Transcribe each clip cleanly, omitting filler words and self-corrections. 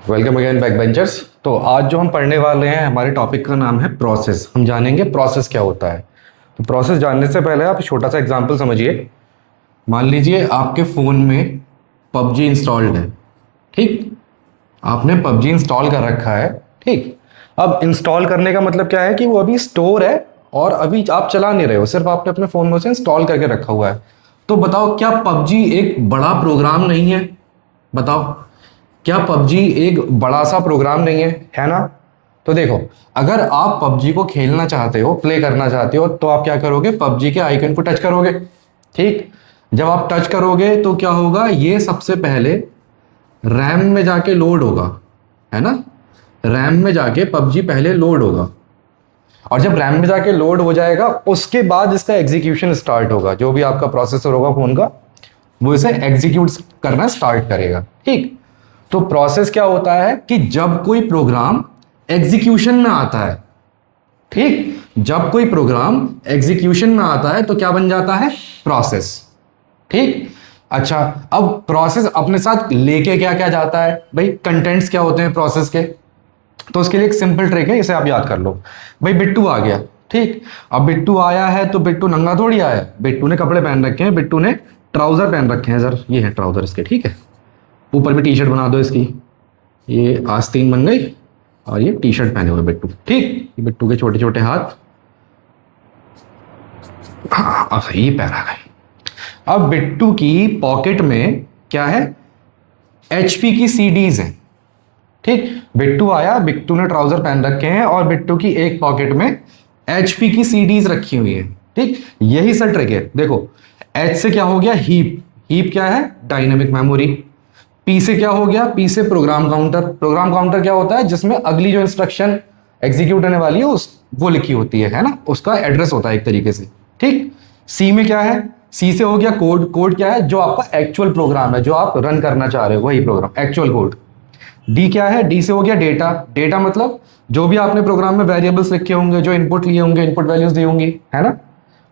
Welcome again back benchers. तो आज जो हम पढ़ने वाले हैं हमारे टॉपिक का नाम है प्रोसेस। हम जानेंगे प्रोसेस क्या होता है। तो प्रोसेस जानने से पहले आप छोटा सा एग्जांपल समझिए। मान लीजिए आपके फ़ोन में पबजी इंस्टॉल्ड है। ठीक, आपने पबजी इंस्टॉल कर रखा है। ठीक, अब इंस्टॉल करने का मतलब क्या है कि वो अभी स्टोर है और अभी आप चला नहीं रहे हो, सिर्फ आपने अपने फ़ोन में से इंस्टॉल करके रखा हुआ है। तो बताओ, क्या पबजी एक बड़ा प्रोग्राम नहीं है? बताओ, क्या पबजी एक बड़ा सा प्रोग्राम नहीं है ना? तो देखो, अगर आप पबजी को खेलना चाहते हो, प्ले करना चाहते हो, तो आप क्या करोगे? पबजी के आइकन को टच करोगे। ठीक, जब आप टच करोगे तो क्या होगा? ये सबसे पहले रैम में जाके लोड होगा, है ना? रैम में जाके पबजी पहले लोड होगा, और जब रैम में जाके लोड हो जाएगा उसके बाद इसका एग्जीक्यूशन स्टार्ट होगा। जो भी आपका प्रोसेसर होगा फोन का, वो इसे एग्जीक्यूट करना स्टार्ट करेगा। ठीक, तो प्रोसेस क्या होता है कि जब कोई प्रोग्राम एग्जीक्यूशन में आता है, ठीक, जब कोई प्रोग्राम एग्जीक्यूशन में आता है तो क्या बन जाता है? प्रोसेस। ठीक, अच्छा, अब प्रोसेस अपने साथ लेके क्या क्या जाता है भाई? कंटेंट्स क्या होते हैं प्रोसेस के? तो उसके लिए एक सिंपल ट्रिक है, इसे आप याद कर लो। भाई बिट्टू आ गया, ठीक, अब बिट्टू आया है तो बिट्टू नंगा थोड़ी आया है, बिट्टू ने कपड़े पहन रखे हैं, बिट्टू ने ट्राउजर पहन रखे हैं। सर ये है ट्राउजर इसके, ठीक है, ऊपर भी टी शर्ट बना दो इसकी। ये आस्तीन बन गई और ये टी शर्ट पहने हुए बिट्टू। ठीक, ये बिट्टू के छोटे छोटे हाथ। हाँ, अब सही पैर आ गए। अब बिट्टू की पॉकेट में क्या है? एचपी की सीडीज है। ठीक, बिट्टू आया, बिट्टू ने ट्राउजर पहन रखे हैं और बिट्टू की एक पॉकेट में एचपी की सीडीज रखी हुई है। ठीक, यही सर ट्रिक है। देखो, एच से क्या हो गया? हीप। हीप क्या है? Dynamic memory. पी से क्या हो गया? पी से प्रोग्राम काउंटर। प्रोग्राम काउंटर क्या होता है? जिसमें अगली जो इंस्ट्रक्शन एग्जीक्यूट होने वाली है उस वो लिखी होती है ना, उसका एड्रेस होता है एक तरीके से। ठीक, सी में क्या है? सी से हो गया कोड। कोड क्या है? जो आपका एक्चुअल प्रोग्राम है, जो आप रन करना चाह रहे हो, वही प्रोग्राम, एक्चुअल कोड। डी क्या है? डी से हो गया डेटा। डेटा मतलब जो भी आपने प्रोग्राम में वेरिएबल्स लिखे होंगे, जो इनपुट लिए होंगे, इनपुट वैल्यूज दी होंगी, है ना?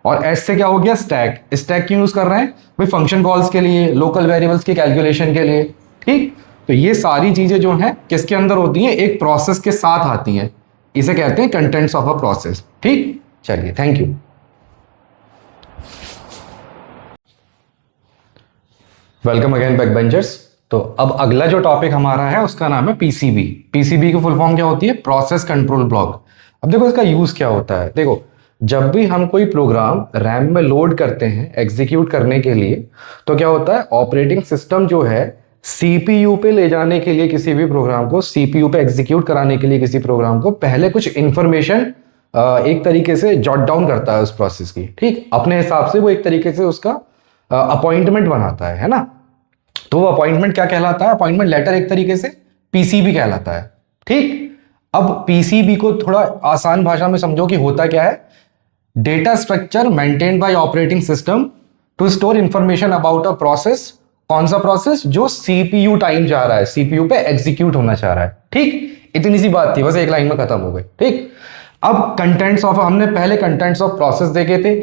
और एस से क्या हो गया? स्टैक। स्टैक क्यों यूज कर रहे हैं भाई? फंक्शन कॉल्स के लिए, लोकल वेरिएबल्स की कैलकुलेशन के लिए। ठीक, तो ये सारी चीजें जो हैं किसके अंदर होती हैं? एक प्रोसेस के साथ आती हैं। इसे कहते हैं कंटेंट्स ऑफ अ प्रोसेस। ठीक, चलिए, thank you. Welcome again back benchers. तो अब अगला जो टॉपिक हमारा है उसका नाम है पीसीबी। पीसीबी की फुल फॉर्म क्या होती है? Process control block. अब देखो इसका यूज क्या होता है। देखो, जब भी हम कोई प्रोग्राम रैम में लोड करते हैं एग्जीक्यूट करने के लिए, तो क्या होता है? ऑपरेटिंग सिस्टम जो है सीपीयू पे ले जाने के लिए, किसी भी प्रोग्राम को सीपीयू पे एग्जीक्यूट कराने के लिए, किसी प्रोग्राम को पहले कुछ इंफॉर्मेशन एक तरीके से जॉट डाउन करता है उस प्रोसेस की। ठीक, अपने हिसाब से वो एक तरीके से उसका अपॉइंटमेंट बनाता है ना? तो वो अपॉइंटमेंट क्या कहलाता है? अपॉइंटमेंट लेटर एक तरीके से पीसीबी कहलाता है। ठीक, अब पीसीबी को थोड़ा आसान भाषा में समझो कि होता क्या है। Data structure maintained by operating system to store information about a process. कौन सा प्रोसेस? जो सीपीयू टाइम चाह रहा है, सीपीयू पे एग्जीक्यूट होना चाह रहा है। ठीक, इतनी सी बात थी, बस एक लाइन में खत्म हो गई। ठीक, अब कंटेंट्स ऑफ, हमने पहले कंटेंट्स ऑफ प्रोसेस देखे थे,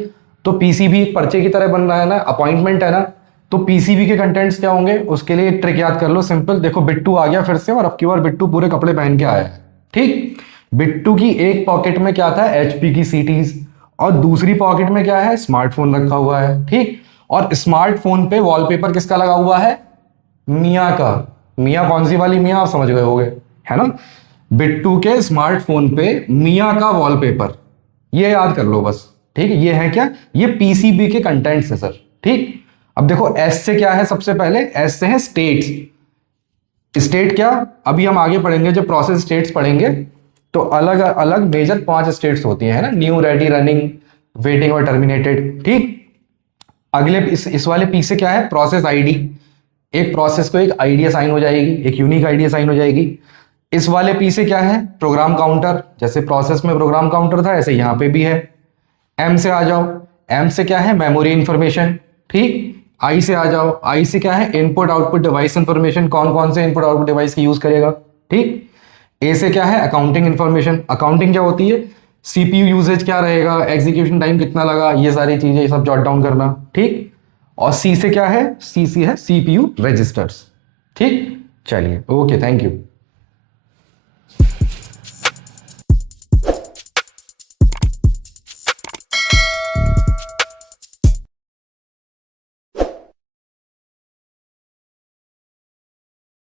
तो पीसीबी एक पर्चे की तरह बन रहा है ना, अपॉइंटमेंट है ना। तो पीसीबी के कंटेंट्स क्या होंगे? उसके लिए एक ट्रिक याद कर लो, सिंपल। देखो, बिट्टू आ गया फिर से, और अब की बार बिट्टू पूरे कपड़े पहन के आया है। ठीक, बिट्टू की एक पॉकेट में क्या था? एचपी की सीटीज, और दूसरी पॉकेट में क्या है? स्मार्टफोन रखा हुआ है। ठीक, और स्मार्टफोन पे वॉलपेपर किसका लगा हुआ है? मिया का। मिया कौन सी वाली मिया? आप समझ गए होगे, है ना? बिट्टू के स्मार्टफोन पे मिया का वॉलपेपर, ये याद कर लो बस। ठीक है, ये है क्या? ये पीसीबी के कंटेंट्स है सर। ठीक, अब देखो एस से क्या है? सबसे पहले एस से है स्टेट्स। स्टेट क्या? अभी हम आगे पढ़ेंगे, जब प्रोसेस स्टेट्स पढ़ेंगे तो अलग अलग मेजर 5 स्टेट्स होती है ना, न्यू, रेडी, रनिंग, वेटिंग और टर्मिनेटेड। ठीक, अगले इस वाले पी से क्या है? Process ID. एक प्रोसेस को एक आईडी असाइन हो जाएगी, एक यूनिक आईडी असाइन हो जाएगी। इस वाले पी से क्या है? Program counter. जैसे प्रोसेस में प्रोग्राम काउंटर था, ऐसे यहां पे भी है। एम से आ जाओ। एम से क्या है? Memory information. ठीक, आई से आ जाओ। आई से क्या है? इनपुट आउटपुट डिवाइस इंफॉर्मेशन, कौन कौन से इनपुट आउटपुट डिवाइस की यूज करेगा। ठीक, ए से क्या है? Accounting information. अकाउंटिंग क्या होती है? सीपीयू यूजेज क्या रहेगा, एग्जीक्यूशन टाइम कितना लगा, ये सारी चीजें, ये सब जॉट डाउन करना। ठीक, और सी से क्या है? सी है सीपीयू रजिस्टर्स। ठीक, चलिए, ओके, थैंक यू।